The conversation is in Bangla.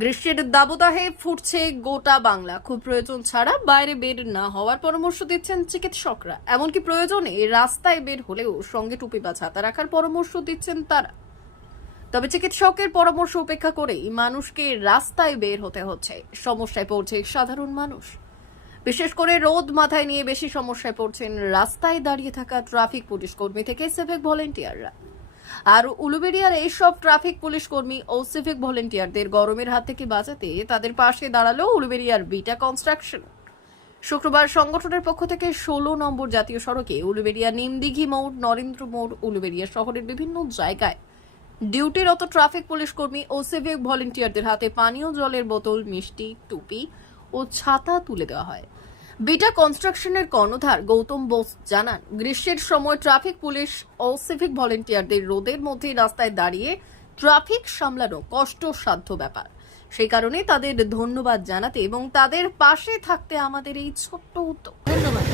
গ্রীষ্মের দাবদাহে ফুটছে গোটা বাংলা। খুব প্রয়োজন ছাড়া বাইরে বের না হওয়ার পরামর্শ দিচ্ছেন চিকিৎসকরা। এমনকি প্রয়োজনে রাস্তায় বের হলেও সঙ্গে টুপি বা ছাতা রাখার পরামর্শ দিচ্ছেন তারা। তবে চিকিৎসকের পরামর্শ উপেক্ষা করেই মানুষকে রাস্তায় বের হতে হচ্ছে। সমস্যায় পড়ছে সাধারণ মানুষ। বিশেষ করে রোদ মাথায় নিয়ে বেশি সমস্যায় পড়ছেন রাস্তায় দাঁড়িয়ে থাকা ট্রাফিক পুলিশ কর্মী থেকে সিভিক ভলেন্টিয়াররা। আর উলুবেড়িয়ার এইসব ট্রাফিক পুলিশ কর্মী ও সিভিক ভলেন্টিয়ারদের গরমের হাত থেকে বাঁচাতে তাদের পাশে দাঁড়ালো উলুবেড়িয়ার বিটা কনস্ট্রাকশন। শুক্রবার সংগঠনের পক্ষ থেকে 16 নম্বর জাতীয় সড়কে উলুবেড়িয়া নিমদিঘি মোড়, নরেন্দ্র মোড়, উলুবেড়িয়া শহরের বিভিন্ন জায়গায় ডিউটিরত ট্রাফিক পুলিশ কর্মী ও সিভিক ভলেন্টিয়ারদের হাতে পানীয় জলের বোতল, মিষ্টি, টুপি ও ছাতা তুলে দেওয়া হয়। বিটা কনস্ট্রাকশনের কর্ণধার গৌতম বোস জানান, গ্রীষ্মের সময় ট্রাফিক পুলিশ ও সিভিক ভলেন্টিয়ারদের রোদের মধ্যে রাস্তায় দাঁড়িয়ে ট্রাফিক সামলানো কষ্টসাধ্য ব্যাপার। সেই কারণে তাদের ধন্যবাদ জানাতে এবং তাদের পাশে থাকতে আমাদের এই ছোট্ট উদ্যোগ। ধন্যবাদ।